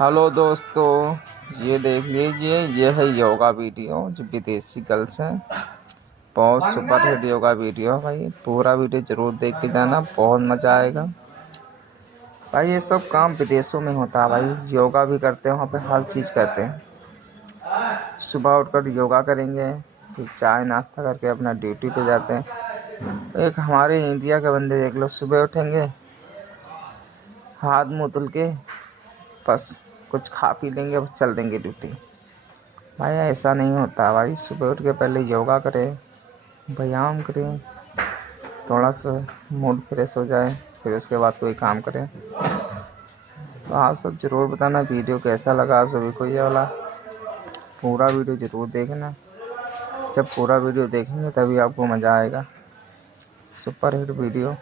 Hello दोस्तों, ये देख लीजिए, ये है योगा वीडियो जो विदेशी गर्ल्स हैं। बहुत सुपर हिट योगा वीडियो है भाई। पूरा वीडियो जरूर देख के जाना, बहुत मज़ा आएगा भाई। ये सब काम विदेशों में होता है भाई। योगा भी करते हैं वहाँ पे, हर चीज़ करते हैं। सुबह उठकर योगा करेंगे, फिर चाय नाश्ता करके अपना ड्यूटी पे जाते हैं। एक हमारे इंडिया के बंदे देख लो, सुबह उठेंगे, हाथ मुँह धुल के बस कुछ खा पी लेंगे, बस चल देंगे ड्यूटी। भाई ऐसा नहीं होता भाई। सुबह उठ के पहले योगा करें, व्यायाम करें, थोड़ा सा मूड फ्रेश हो जाए, फिर उसके बाद कोई काम करें। तो आप सब ज़रूर बताना वीडियो कैसा लगा आप सभी को। ये वाला पूरा वीडियो ज़रूर देखना। जब पूरा वीडियो देखेंगे तभी आपको मज़ा आएगा। Super hit video.